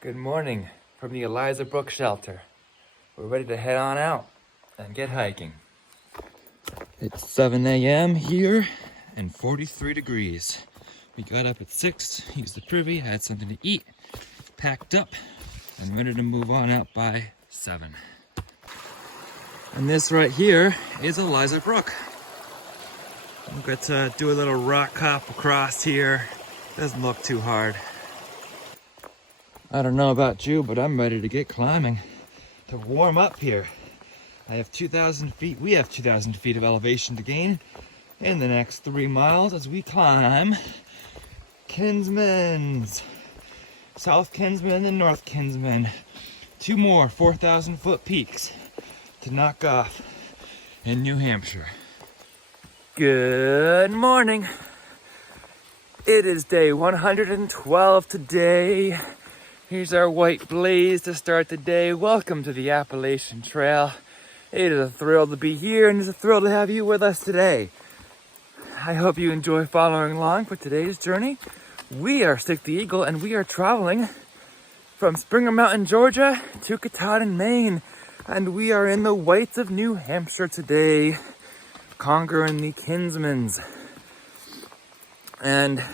Good morning from the Eliza Brook shelter. We're ready to head on out and get hiking. It's 7 a.m. here and 43 degrees. We got up at 6, used the privy, had something to eat, packed up, and ready to move on out by 7. And this right here is Eliza Brook. I'm going to do a little rock hop across here. Doesn't look too hard. I don't know about you, but I'm ready to get climbing to warm up here. I have 2,000 feet, we have 2,000 feet of elevation to gain in the next 3 miles as we climb Kinsman's, South Kinsman and North Kinsman. 2 more 4,000 foot peaks to knock off in New Hampshire. Good morning. It is day 112 today. Here's our white blaze to start the day. Welcome to the Appalachian Trail. It is a thrill to be here and it's a thrill to have you with us today. I hope you enjoy following along for today's journey. We are Stick the Eagle and we are traveling from Springer Mountain, Georgia to Katahdin, Maine. And we are in the whites of New Hampshire today, conquering the Kinsmans. And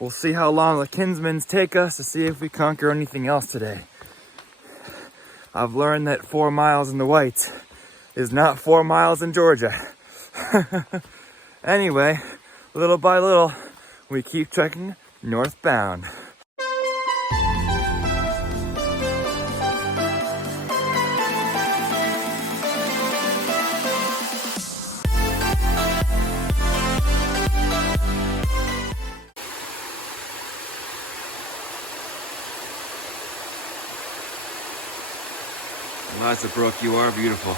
we'll see how long the Kinsmans take us to see if we conquer anything else today. I've learned that 4 miles in the whites is not 4 miles in Georgia. Anyway, little by little, we keep trekking northbound. Eliza Brook, you are beautiful.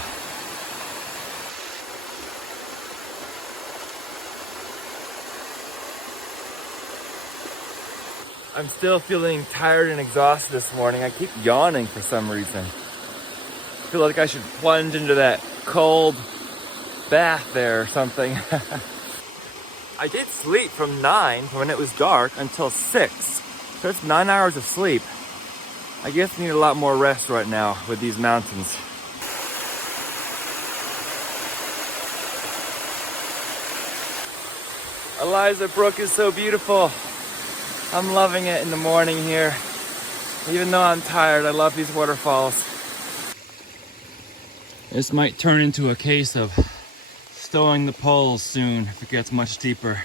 I'm still feeling tired and exhausted this morning. I keep yawning for some reason. I feel like I should plunge into that cold bath there or something. I did sleep from 9 when it was dark until 6. So it's 9 hours of sleep. I guess I need a lot more rest right now with these mountains. Eliza Brook is so beautiful. I'm loving it in the morning here. Even though I'm tired, I love these waterfalls. This might turn into a case of stowing the poles soon if it gets much deeper.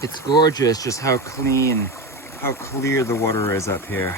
It's gorgeous just how clean, how clear the water is up here.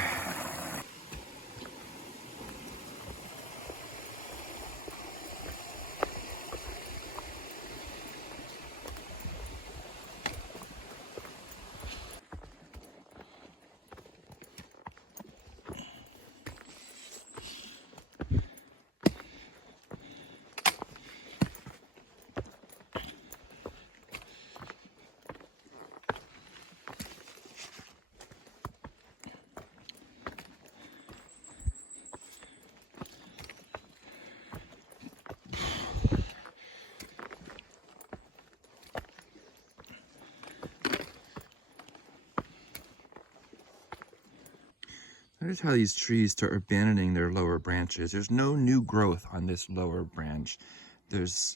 Notice how these trees start abandoning their lower branches. There's no new growth on this lower branch. There's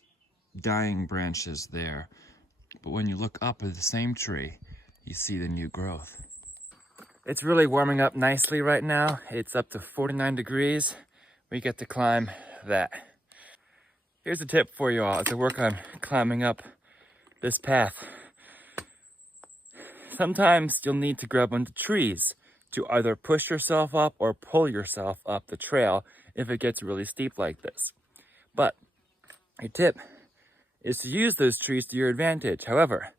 dying branches there. But when you look up at the same tree, you see the new growth. It's really warming up nicely right now. It's up to 49 degrees. We get to climb that. Here's a tip for you all as I work on climbing up this path. Sometimes you'll need to grab onto trees to either push yourself up or pull yourself up the trail if it gets really steep like this. But a tip is to use those trees to your advantage. However,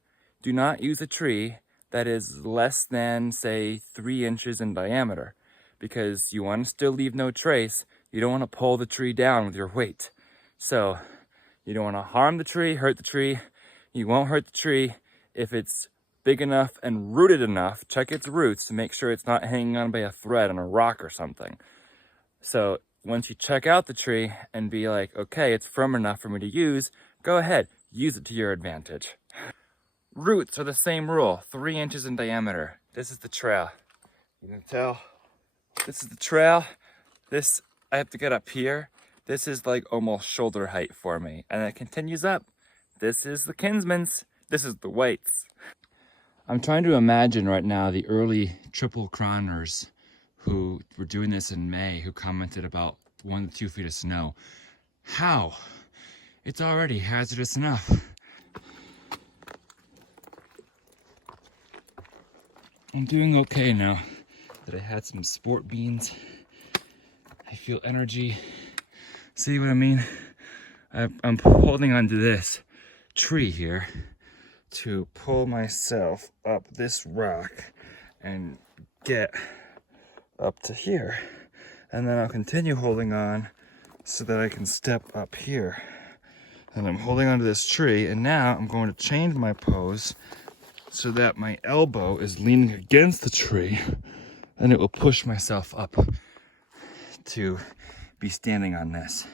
do not use a tree that is less than, say, 3 inches in diameter, because you want to still leave no trace. You don't want to pull the tree down with your weight. So you don't want to harm the tree, hurt the tree. You won't hurt the tree if it's big enough and rooted enough. Check its roots to make sure it's not hanging on by a thread on a rock or something. So once you check out the tree and be like, okay, it's firm enough for me to use, go ahead, use it to your advantage. Roots are the same rule, 3 inches in diameter. This is the trail. You can tell This is the trail. This, I have to get up here. This is like almost shoulder height for me. And it continues up. This is the Kinsmans. This is the Whites. I'm trying to imagine right now the early triple chroners who were doing this in May, who commented about 1 to 2 feet of snow. How? It's already hazardous enough. I'm doing okay now that I had some sport beans. I feel energy. See what I mean? I'm holding onto this tree here to pull myself up this rock and get up to here. And then I'll continue holding on so that I can step up here. And I'm holding onto this tree, and now I'm going to change my pose so that my elbow is leaning against the tree and it will push myself up to be standing on this.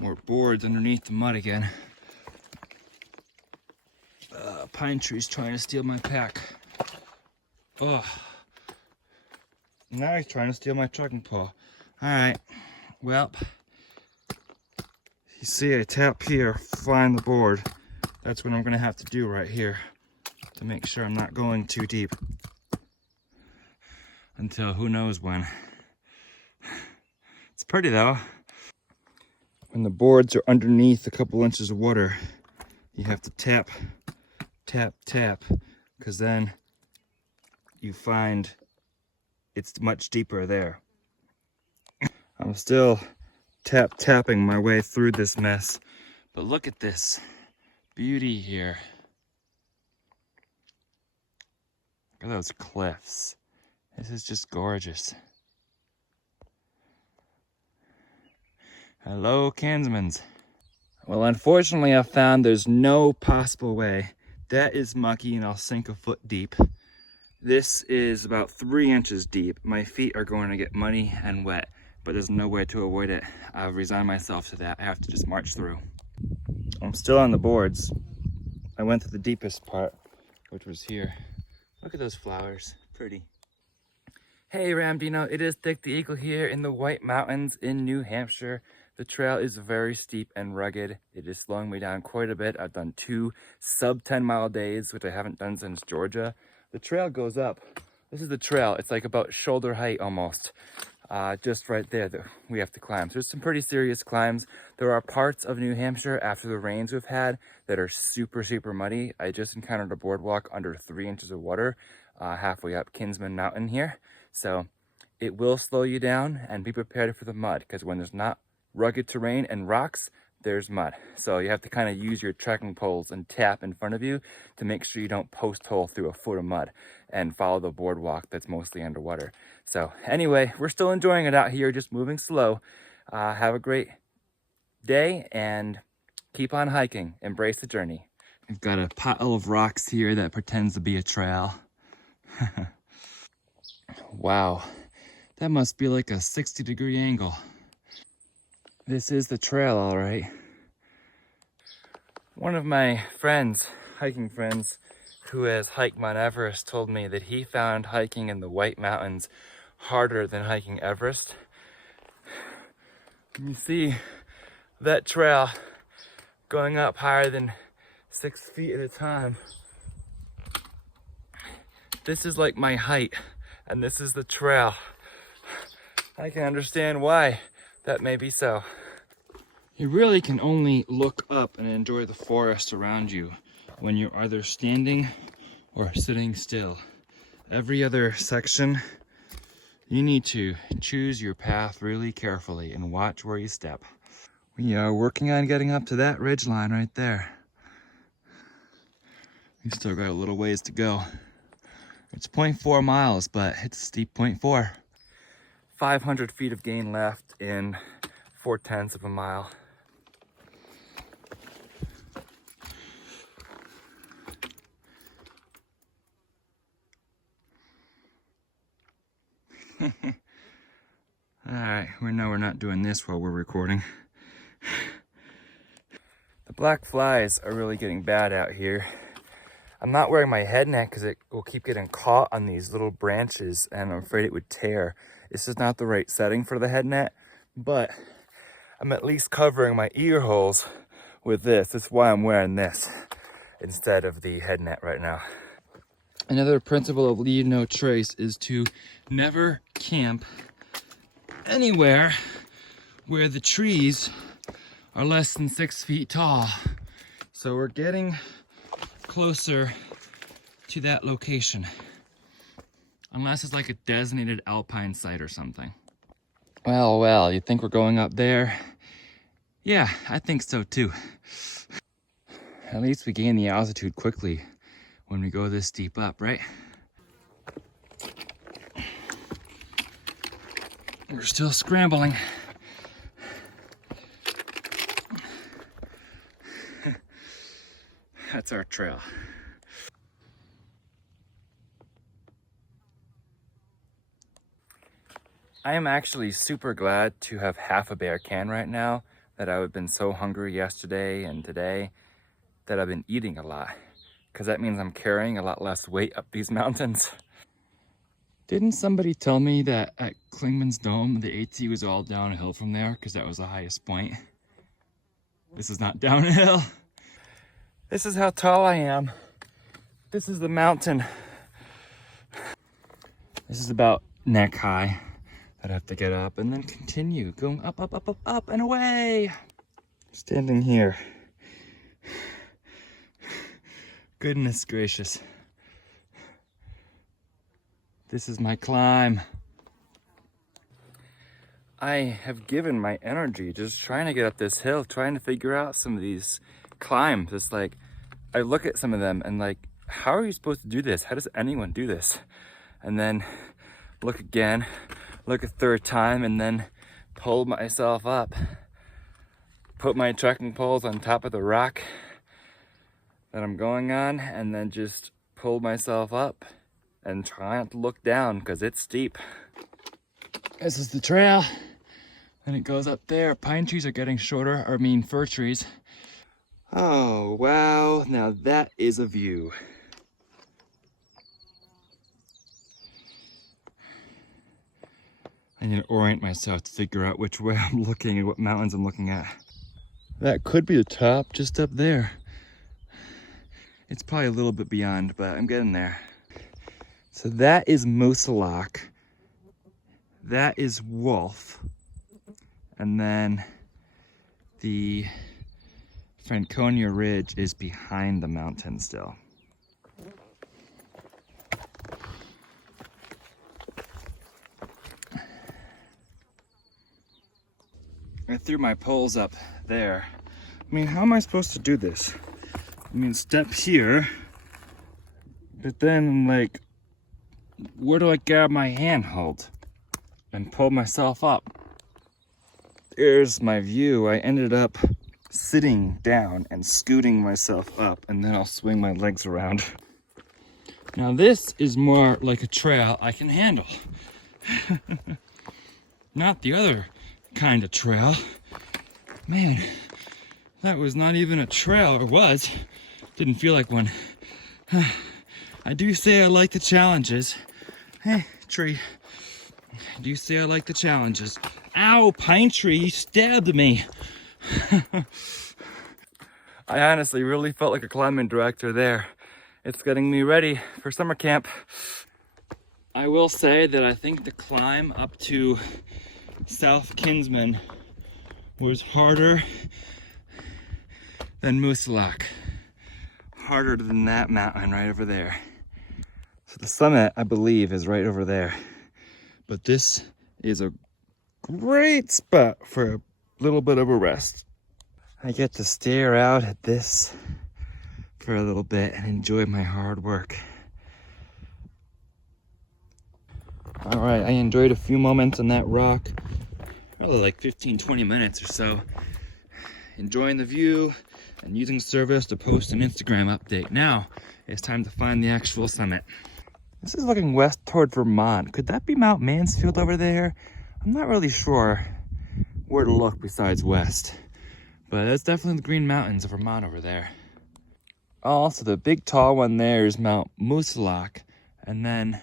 More boards underneath the mud again. Pine tree's trying to steal my pack. Oh, now he's trying to steal my trekking pole. All right, well, you see I tap here, find the board. That's what I'm gonna have to do right here to make sure I'm not going too deep until who knows when. It's pretty though. When the boards are underneath a couple inches of water, you have to tap, tap, tap, because then you find it's much deeper there. I'm still tapping my way through this mess, but look at this beauty here. Look at those cliffs. This is just gorgeous. Hello, Kinsmans. Well, unfortunately, I've found there's no possible way. That is mucky and I'll sink a foot deep. This is about 3 inches deep. My feet are going to get muddy and wet, but there's no way to avoid it. I've resigned myself to that. I have to just march through. I'm still on the boards. I went to the deepest part, which was here. Look at those flowers, pretty. Hey Ramdino, it is Dick the Eagle here in the White Mountains in New Hampshire. The trail is very steep and rugged. It is slowing me down quite a bit. I've done 2 sub 10 mile days, which I haven't done since Georgia. The trail goes up. This is the trail. It's like about shoulder height almost. Just right there that we have to climb. So there's some pretty serious climbs. There are parts of New Hampshire after the rains we've had that are super, super muddy. I just encountered a boardwalk under 3 inches of water halfway up Kinsman Mountain here. So it will slow you down, and be prepared for the mud, because when there's not rugged terrain and rocks, there's mud. So you have to kind of use your trekking poles and tap in front of you to make sure you don't post hole through a foot of mud and follow the boardwalk that's mostly underwater. So anyway, we're still enjoying it out here, just moving slow. Have a great day and keep on hiking. Embrace the journey. We've got a pile of rocks here that pretends to be a trail. Wow, that must be like a 60-degree angle. This is the trail, all right. One of my friends, hiking friends, who has hiked Mount Everest told me that he found hiking in the White Mountains harder than hiking Everest. You see that trail going up higher than 6 feet at a time. This is like my height, and this is the trail. I can understand why that may be so. You really can only look up and enjoy the forest around you when you're either standing or sitting still. Every other section, you need to choose your path really carefully and watch where you step. We are working on getting up to that ridge line right there. We still got a little ways to go. It's 0.4 miles, but it's a steep 0.4. 500 feet of gain left in 4/10 of a mile. All right, we know we're not doing this while we're recording. The black flies are really getting bad out here. I'm not wearing my head net because it will keep getting caught on these little branches and I'm afraid it would tear. This is not the right setting for the head net, but I'm at least covering my ear holes with this. That's why I'm wearing this instead of the head net right now. Another principle of leave no trace is to never camp anywhere where the trees are less than 6 feet tall. So we're getting closer to that location. Unless it's like a designated alpine site or something. Well, you think we're going up there? Yeah, I think so too. At least we gain the altitude quickly when we go this deep up, right? We're still scrambling. That's our trail. I am actually super glad to have half a bear can right now, that I've been so hungry yesterday and today that I've been eating a lot, because that means I'm carrying a lot less weight up these mountains. Didn't somebody tell me that at Kinsman's Dome, the AT was all downhill from there because that was the highest point? This is not downhill. This is how tall I am. This is the mountain. This is about neck high. I'd have to get up and then continue going up, up, up, up, up and away. Standing here. Goodness gracious. This is my climb. I have given my energy just trying to get up this hill, trying to figure out some of these climbs. It's like, I look at some of them and like, how are you supposed to do this? How does anyone do this? And then look again, look a third time, and then pull myself up. Put my trekking poles on top of the rock that I'm going on, and then just pull myself up and try not to look down because it's steep. This is the trail, and it goes up there. Pine trees are getting shorter, fir trees. Oh, wow, now that is a view. I need to orient myself to figure out which way I'm looking and what mountains I'm looking at. That could be the top just up there. It's probably a little bit beyond, but I'm getting there. So that is Moose-a-Lock. That is Wolf. And then the Franconia Ridge is behind the mountain still. I threw my poles up there. How am I supposed to do this? Step here, but then like, where do I grab my handhold and pull myself up? There's my view. I ended up sitting down and scooting myself up, and then I'll swing my legs around. Now this is more like a trail I can handle. Not the other kind of trail. Man, that was not even a trail, or was. Didn't feel like one. I do say I like the challenges. Hey, tree. I do say I like the challenges. Ow, pine tree, you stabbed me. I honestly really felt like a climbing director there. It's getting me ready for summer camp. I will say that I think the climb up to South Kinsman was harder than Moose-a-Lock. Harder than that mountain right over there. So the summit, I believe, is right over there. But this is a great spot for a little bit of a rest. I get to stare out at this for a little bit and enjoy my hard work. All right, I enjoyed a few moments on that rock, probably like 15-20 minutes or so, enjoying the view and using service to post an Instagram update. Now it's time to find the actual summit. This is looking west toward Vermont. Could that be Mount Mansfield over there? I'm not really sure where to look besides west, but that's definitely the Green Mountains of Vermont over there. Also, the big tall one there is Mount Moosilauke, and then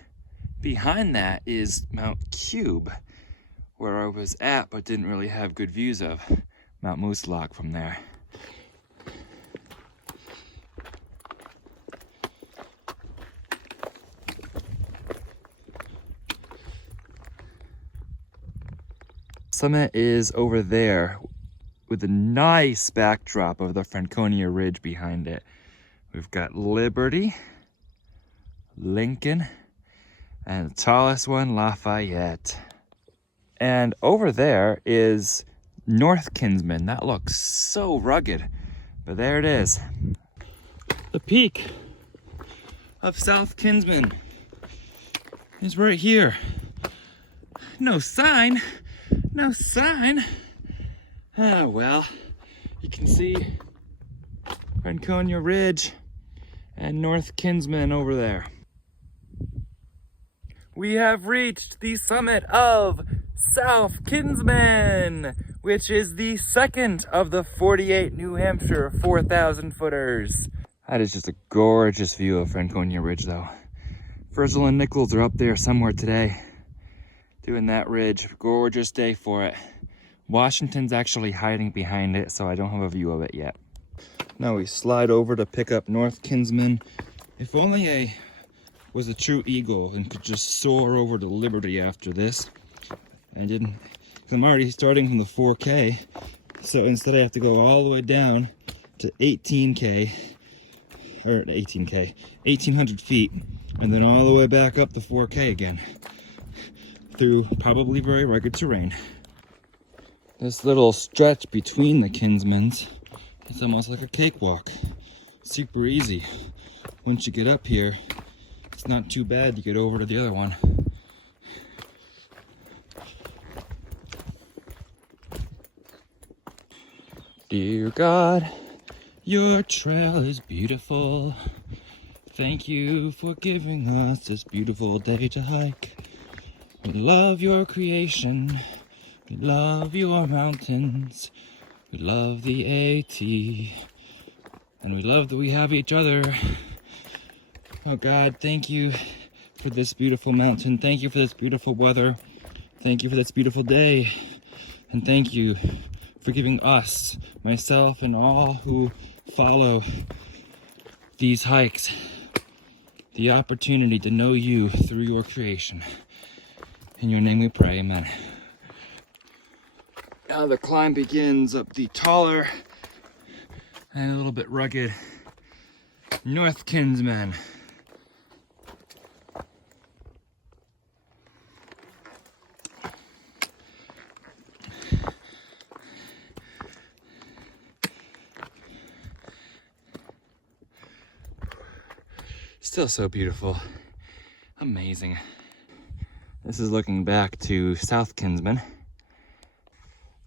behind that is Mount Cube, where I was at but didn't really have good views of Mount Moosilauke from there. Summit is over there with a nice backdrop of the Franconia Ridge behind it. We've got Liberty, Lincoln, and the tallest one, Lafayette. And over there is North Kinsman. That looks so rugged, but there it is. The peak of South Kinsman is right here. No sign. No sign. Ah, well, you can see Franconia Ridge and North Kinsman over there. We have reached the summit of South Kinsman, which is the second of the 48 New Hampshire 4,000 footers. That is just a gorgeous view of Franconia Ridge though. Frizzle and Nichols are up there somewhere today, doing that ridge. Gorgeous day for it. Washington's actually hiding behind it, so I don't have a view of it yet. Now we slide over to pick up North Kinsman. If only I was a true eagle and could just soar over to Liberty after this. I didn't, because I'm already starting from the 4K, so instead I have to go all the way down to 18K, or 18K, 1,800 feet, and then all the way back up the 4K again, through probably very rugged terrain. This little stretch between the Kinsmans, it's almost like a cakewalk. Super easy. Once you get up here, it's not too bad to get over to the other one. Dear God, your trail is beautiful. Thank you for giving us this beautiful day to hike. We love your creation. We love your mountains. We love the AT. And we love that we have each other. Oh God, thank you for this beautiful mountain. Thank you for this beautiful weather. Thank you for this beautiful day. And thank you for giving us, myself, and all who follow these hikes, the opportunity to know you through your creation. In your name we pray, amen. Now the climb begins up the taller and a little bit rugged North Kinsman. Still so beautiful. Amazing. This is looking back to South Kinsman.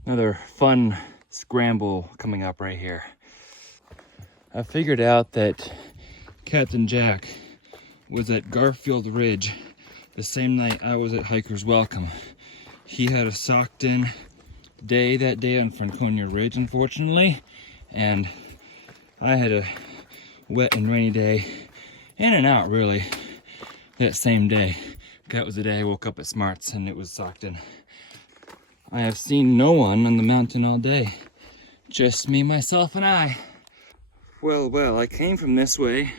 Another fun scramble coming up right here. I figured out that Captain Jack was at Garfield Ridge the same night I was at Hiker's Welcome. He had a socked in day that day on Franconia Ridge, unfortunately, and I had a wet and rainy day, in and out really, that same day. That was the day I woke up at Smarts and it was socked in. I have seen no one on the mountain all day. Just me, myself, and I. Well, I came from this way.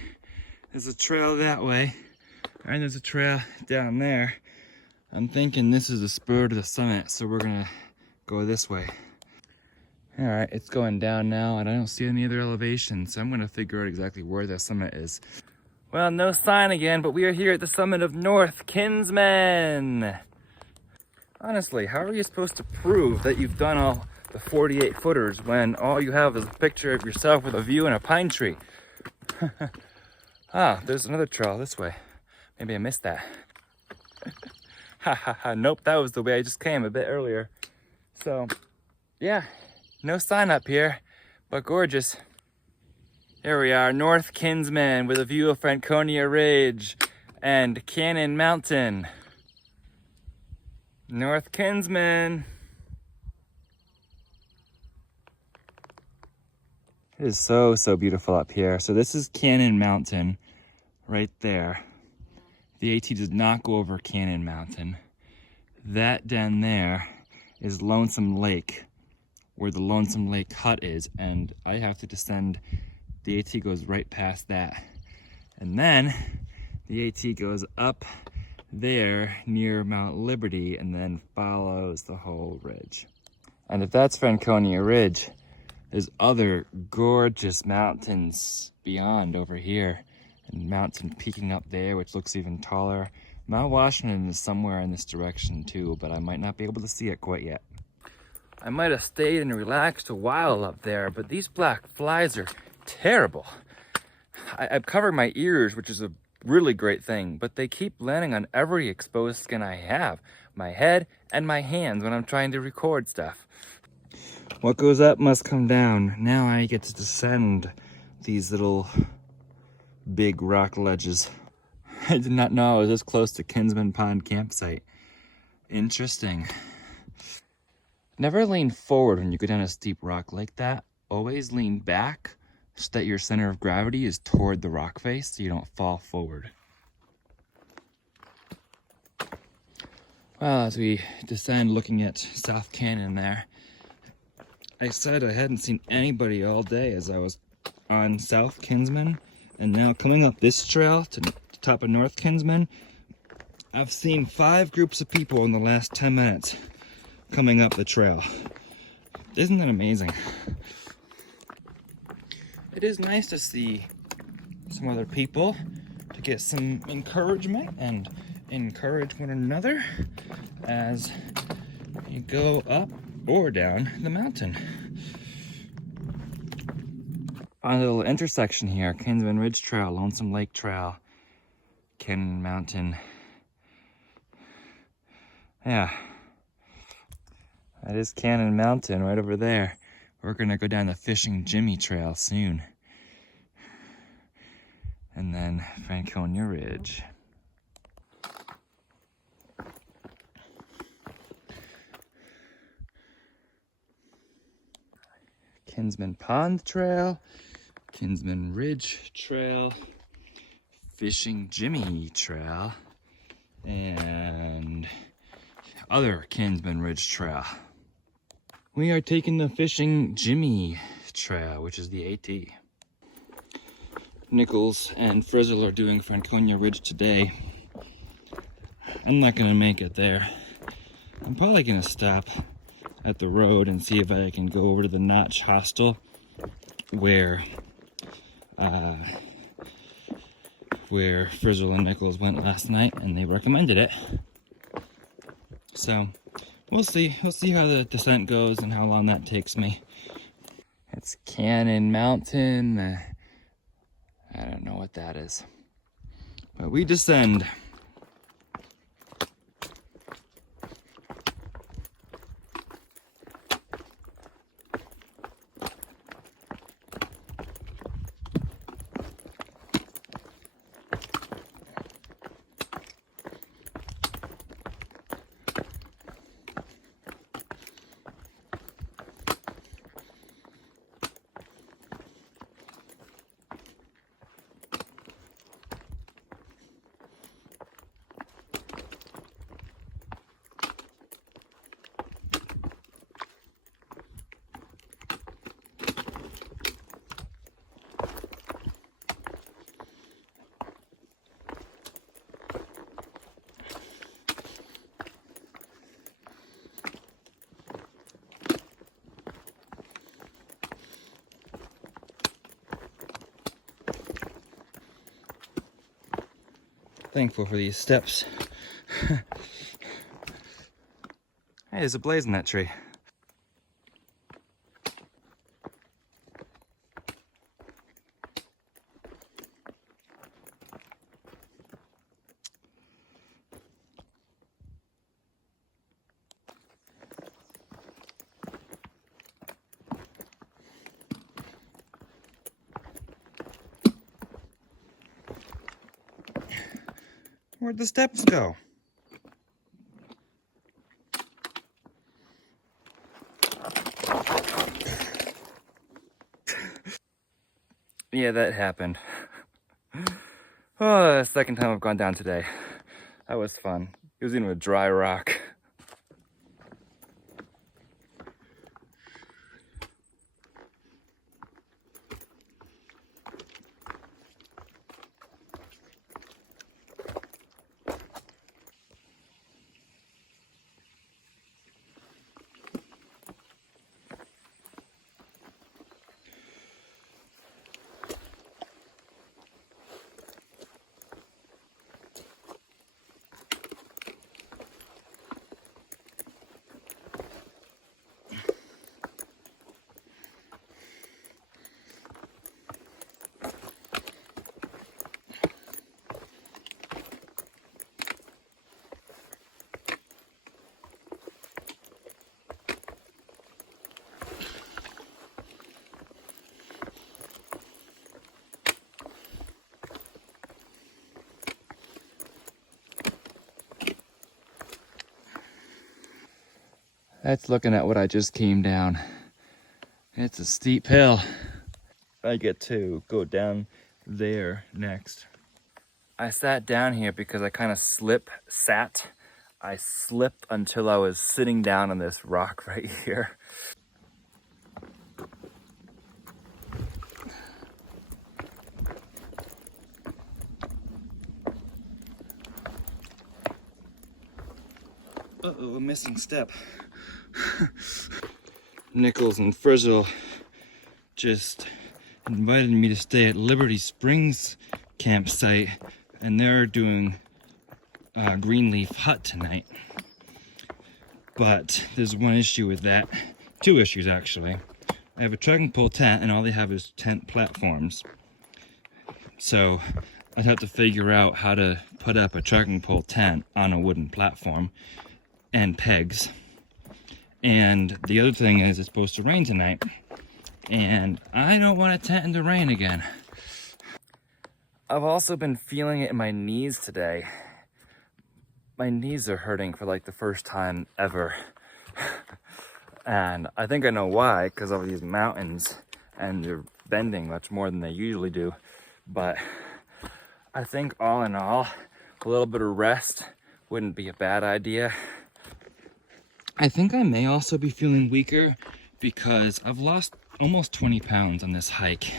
There's a trail that way, and there's a trail down there. I'm thinking this is the spur to the summit, so we're gonna go this way. All right, it's going down now, and I don't see any other elevations, so I'm gonna figure out exactly where the summit is. Well, no sign again, but we are here at the summit of North Kinsman. Honestly, how are you supposed to prove that you've done all the 48 footers when all you have is a picture of yourself with a view and a pine tree? Ah, there's another trail this way. Maybe I missed that. Ha ha ha, nope, that was the way I just came a bit earlier. So, yeah, no sign up here, but gorgeous. Here we are, North Kinsman, with a view of Franconia Ridge and Cannon Mountain. North Kinsman. It is so, so beautiful up here. So this is Cannon Mountain right there. The AT does not go over Cannon Mountain. That down there is Lonesome Lake, where the Lonesome Lake hut is, and I have to descend. The AT goes right past that. And then the AT goes up there near Mount Liberty and then follows the whole ridge. And if that's Franconia Ridge, there's other gorgeous mountains beyond over here, and mountain peaking up there, which looks even taller. Mount Washington is somewhere in this direction too, but I might not be able to see it quite yet. I might have stayed and relaxed a while up there, but these black flies are terrible. I've covered my ears, which is a really great thing, but they keep landing on every exposed skin I have, my head and my hands when I'm trying to record stuff. What goes up must come down. Now I get to descend these little big rock ledges. I did not know I was this close to Kinsman Pond campsite. Interesting. Never lean forward when you go down a steep rock like that. Always lean back so that your center of gravity is toward the rock face so you don't fall forward. Well, as we descend looking at South Canyon there, I said I hadn't seen anybody all day as I was on South Kinsman, and now coming up this trail to the top of North Kinsman, I've seen 5 groups of people in the last 10 minutes coming up the trail. Isn't that amazing? It is nice to see some other people, to get some encouragement and encourage one another as you go up or down the mountain. On a little intersection here, Kinsman Ridge Trail, Lonesome Lake Trail, Cannon Mountain. Yeah, that is Cannon Mountain right over there. We're gonna go down the Fishing Jimmy Trail soon. And then Franconia Ridge. Kinsman Pond Trail, Kinsman Ridge Trail, Fishing Jimmy Trail, and other Kinsman Ridge Trail. We are taking the Fishing Jimmy Trail, which is the AT. Nichols and Frizzle are doing Franconia Ridge today. I'm not gonna make it there. I'm probably gonna stop at the road and see if I can go over to the Notch Hostel where Frizzle and Nichols went last night, and they recommended it. So we'll see. We'll see how the descent goes and how long that takes me. It's Cannon Mountain. I don't know what that is. But we descend. Thankful for these steps. Hey, there's a blaze in that tree. Where'd the steps go? Yeah, that happened. Oh, the second time I've gone down today. That was fun. It was into a dry rock. That's looking at what I just came down. It's a steep hill. I get to go down there next. I sat down here because I kind of sat. I slipped until I was sitting down on this rock right here. Uh-oh, a missing step. Nichols and Frizzle just invited me to stay at Liberty Springs campsite, and they're doing a Greenleaf hut tonight. But there's one issue with that. Two issues, actually. I have a trekking pole tent, and all they have is tent platforms. So I'd have to figure out how to put up a trekking pole tent on a wooden platform and pegs. And the other thing is it's supposed to rain tonight, and I don't want a tent in the rain again. I've also been feeling it in my knees today. My knees are hurting for like the first time ever. And I think I know why, because of these mountains, and they're bending much more than they usually do. But I think all in all, a little bit of rest wouldn't be a bad idea. I think I may also be feeling weaker because I've lost almost 20 pounds on this hike.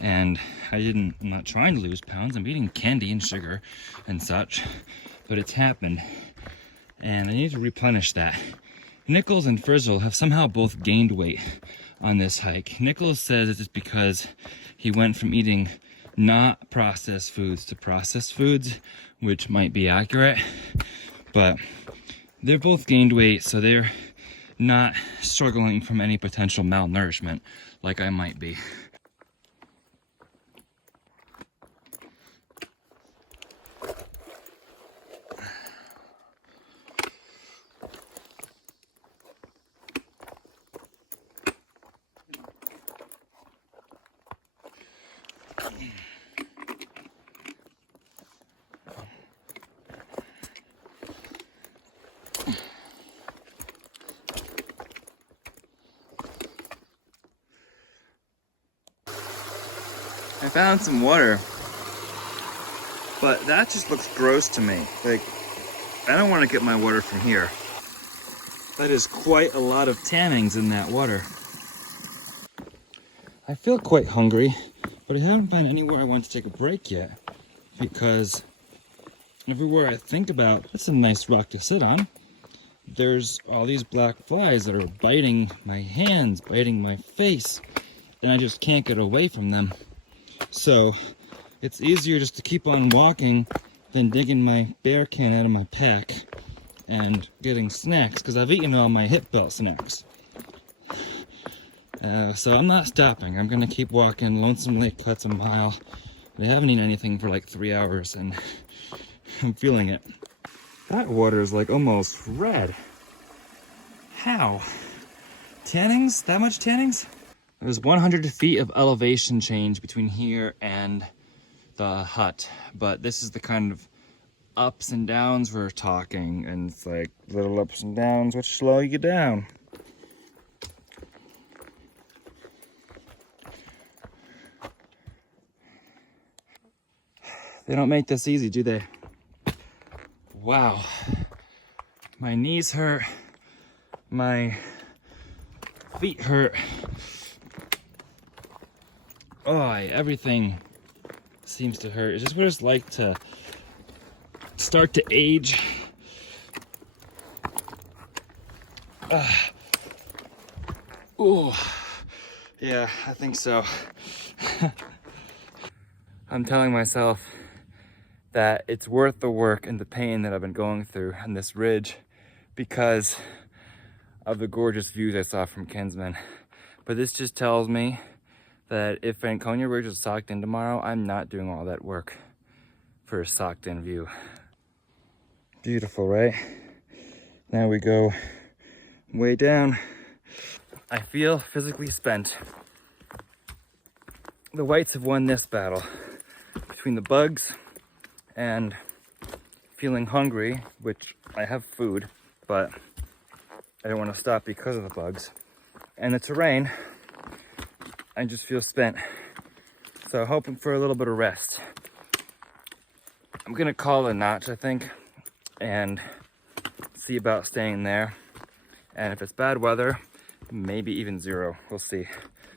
And I'm not trying to lose pounds. I'm eating candy and sugar and such, but it's happened. And I need to replenish that. Nichols and Frizzle have somehow both gained weight on this hike. Nichols says it's because he went from eating not processed foods to processed foods, which might be accurate, but they've both gained weight, so they're not struggling from any potential malnourishment like I might be. I found some water, but that just looks gross to me. Like, I don't want to get my water from here. That is quite a lot of tannins in that water. I feel quite hungry, but I haven't found anywhere I want to take a break yet, because everywhere I think about, that's a nice rock to sit on, there's all these black flies that are biting my hands, biting my face, and I just can't get away from them. So it's easier just to keep on walking than digging my bear can out of my pack and getting snacks, because I've eaten all my hip belt snacks. So I'm not stopping. I'm gonna keep walking. Lonesome Lake Cut's a mile. I haven't eaten anything for like 3 hours, and I'm feeling it. That water is like almost red. How? Tannins? That much tannins? There's 100 feet of elevation change between here and the hut, but this is the kind of ups and downs we're talking, and it's like little ups and downs which slow you down. They don't make this easy, do they? Wow. My knees hurt. My feet hurt. Oh, everything seems to hurt. It's just what it's like to start to age. Oh, yeah, I think so. I'm telling myself that it's worth the work and the pain that I've been going through on this ridge because of the gorgeous views I saw from Kinsman. But this just tells me that if Franconia Ridge is socked in tomorrow, I'm not doing all that work for a socked in view. Beautiful, right? Now we go way down. I feel physically spent. The whites have won this battle between the bugs and feeling hungry, which I have food, but I don't want to stop because of the bugs. And the terrain, I just feel spent. So hoping for a little bit of rest. I'm gonna call it a notch, I think, and see about staying there. And if it's bad weather, maybe even 0. We'll see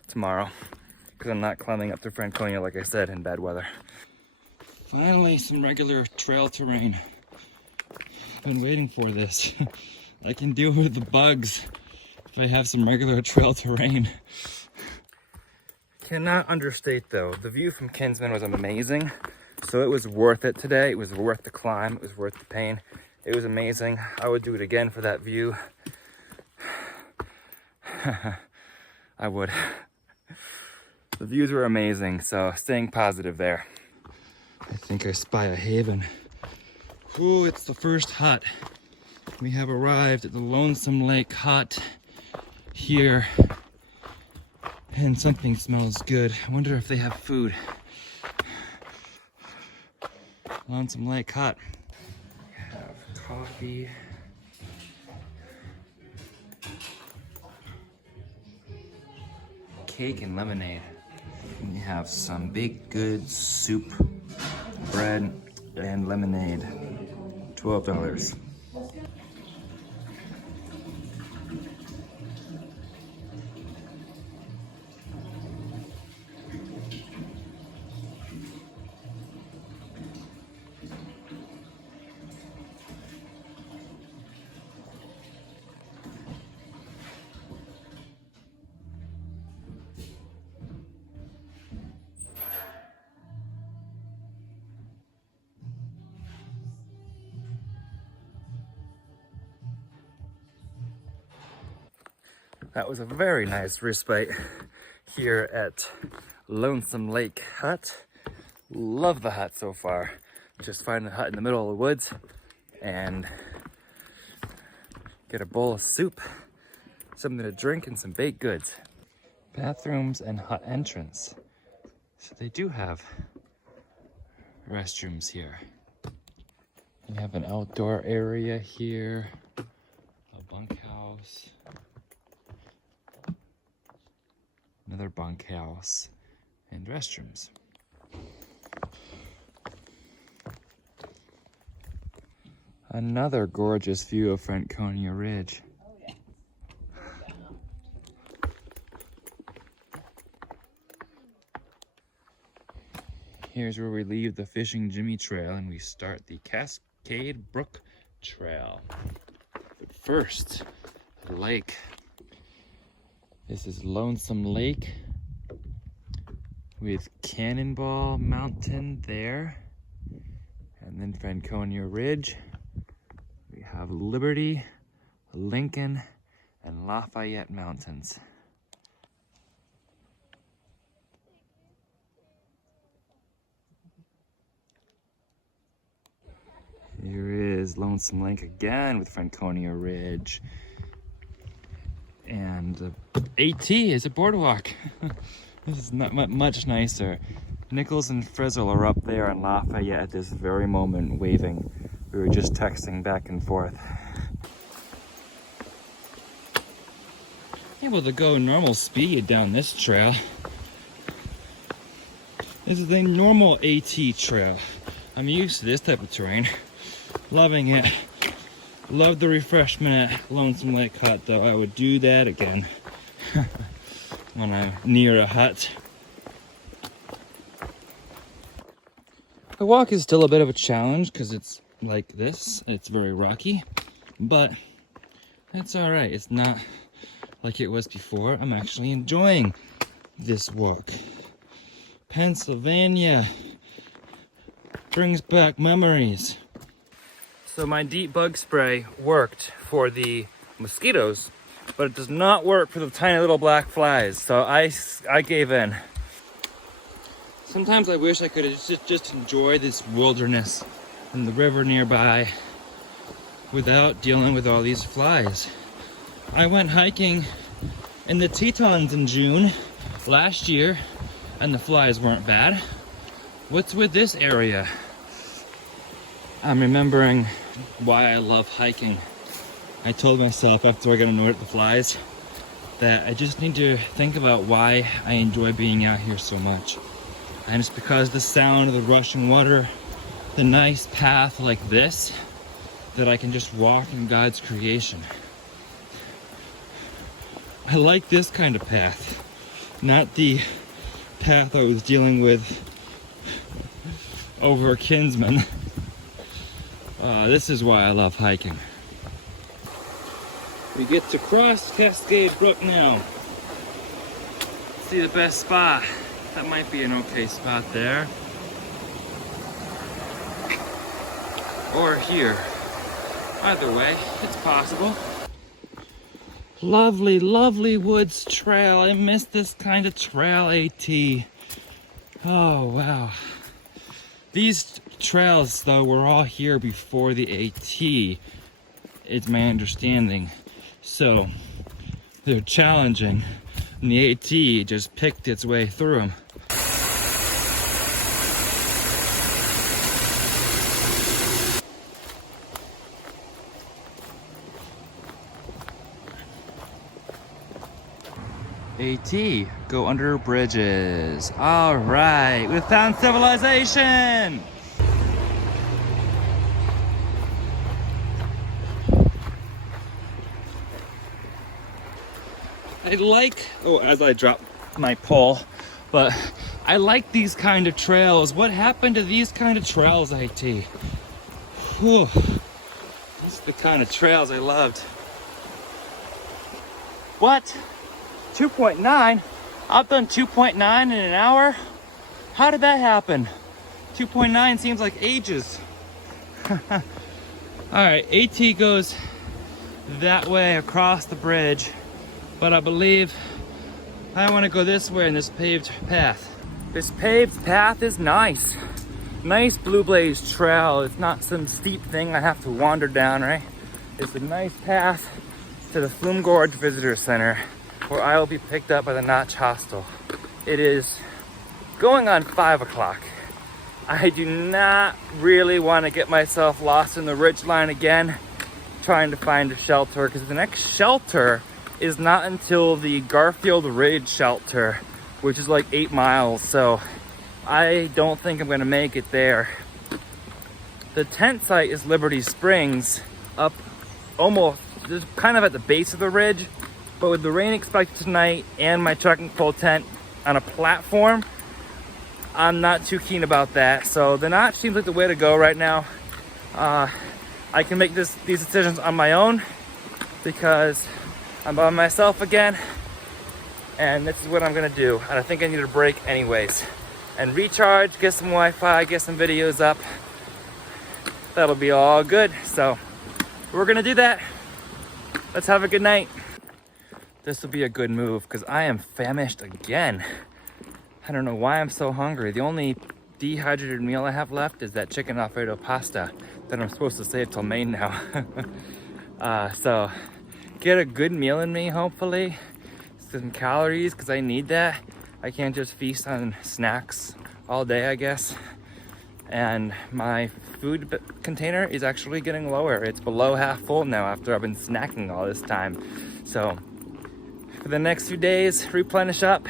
tomorrow, because I'm not climbing up to Franconia, like I said, in bad weather. Finally, some regular trail terrain. I've been waiting for this. I can deal with the bugs if I have some regular trail terrain. Cannot understate though, the view from Kinsman was amazing. So it was worth it today. It was worth the climb. It was worth the pain. It was amazing. I would do it again for that view. I would. The views were amazing, so staying positive there. I think I spy a haven. Ooh, it's the first hut. We have arrived at the Lonesome Lake hut here. And something smells good. I wonder if they have food. Lonesome Lake hut. We have coffee. Cake and lemonade. And we have some baked goods, soup, bread, and lemonade. $12. That was a very nice respite here at Lonesome Lake Hut. Love the hut so far. Just find the hut in the middle of the woods and get a bowl of soup, something to drink, and some baked goods. Bathrooms and hut entrance. So they do have restrooms here. You have an outdoor area here, a bunkhouse. Another bunkhouse and restrooms. Another gorgeous view of Franconia Ridge. Here's where we leave the Fishing Jimmy Trail and we start the Cascade Brook Trail. But first, the lake. This is Lonesome Lake with Cannonball Mountain there. And then Franconia Ridge. We have Liberty, Lincoln, and Lafayette Mountains. Here is Lonesome Lake again with Franconia Ridge. And the AT is a boardwalk. This is not much nicer. Nichols and Frizzle are up there in Lafayette at this very moment waving. We were just texting back and forth. Able to go normal speed down this trail. This is a normal AT trail. I'm used to this type of terrain. Loving it. Love the refreshment at Lonesome Lake Hut, though. I would do that again when I'm near a hut. The walk is still a bit of a challenge because it's like this. It's very rocky, but it's all right. It's not like it was before. I'm actually enjoying this walk. Pennsylvania brings back memories. So my deep bug spray worked for the mosquitoes, but it does not work for the tiny little black flies. So I gave in. Sometimes I wish I could just enjoy this wilderness and the river nearby without dealing with all these flies. I went hiking in the Tetons in June last year and the flies weren't bad. What's with this area? I'm remembering why I love hiking. I told myself after I got annoyed at the flies that I just need to think about why I enjoy being out here so much. And it's because the sound of the rushing water, the nice path like this, that I can just walk in God's creation. I like this kind of path, not the path I was dealing with over Kinsman. This is why I love hiking. We get to cross Cascade Brook now. See the best spot. That might be an okay spot there. Or here. Either way, it's possible. Lovely, lovely woods trail. I miss this kind of trail AT. Oh, wow. These trails, though, were all here before the AT, it's my understanding. So, they're challenging. And the AT just picked its way through them. AT, go under bridges. All right, we found civilization. I like, as I drop my pole, but I like these kind of trails. What happened to these kind of trails, AT? Whew. These are the kind of trails I loved. What? 2.9? I've done 2.9 in an hour? How did that happen? 2.9 seems like ages. All right, AT goes that way across the bridge, but I believe I want to go this way in this paved path. This paved path is nice. Nice Blue Blaze trail. It's not some steep thing I have to wander down, right? It's a nice path to the Flume Gorge Visitor Center, where I will be picked up by the Notch Hostel. It is going on 5 o'clock. I do not really want to get myself lost in the ridgeline again, trying to find a shelter, because the next shelter is not until the Garfield Ridge shelter, which is like 8 miles, so I don't think I'm gonna make it there. The tent site is Liberty Springs, up almost, just kind of at the base of the ridge, but with the rain expected tonight and my trekking pole tent on a platform, I'm not too keen about that. So the Notch seems like the way to go right now. I can make these decisions on my own because I'm by myself again, and this is what I'm gonna do. And I think I need a break anyways. And recharge, get some Wi-Fi, get some videos up. That'll be all good. So we're gonna do that. Let's have a good night. This will be a good move because I am famished again. I don't know why I'm so hungry. The only dehydrated meal I have left is that chicken Alfredo pasta that I'm supposed to save till May now. So get a good meal in me, hopefully. Some calories, because I need that. I can't just feast on snacks all day, I guess. And my food container is actually getting lower. It's below half full now after I've been snacking all this time. So for the next few days, replenish up,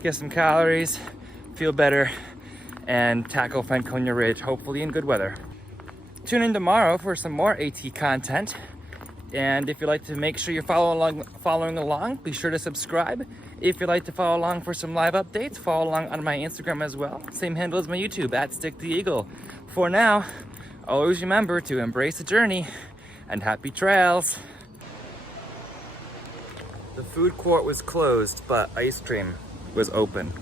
get some calories, feel better, and tackle Franconia Ridge, hopefully in good weather. Tune in tomorrow for some more AT content. And if you'd like to make sure you're following along, be sure to subscribe. If you'd like to follow along for some live updates, follow along on my Instagram as well. Same handle as my YouTube, @StickTheEagle. For now, always remember to embrace the journey and happy trails. The food court was closed, but ice cream was open.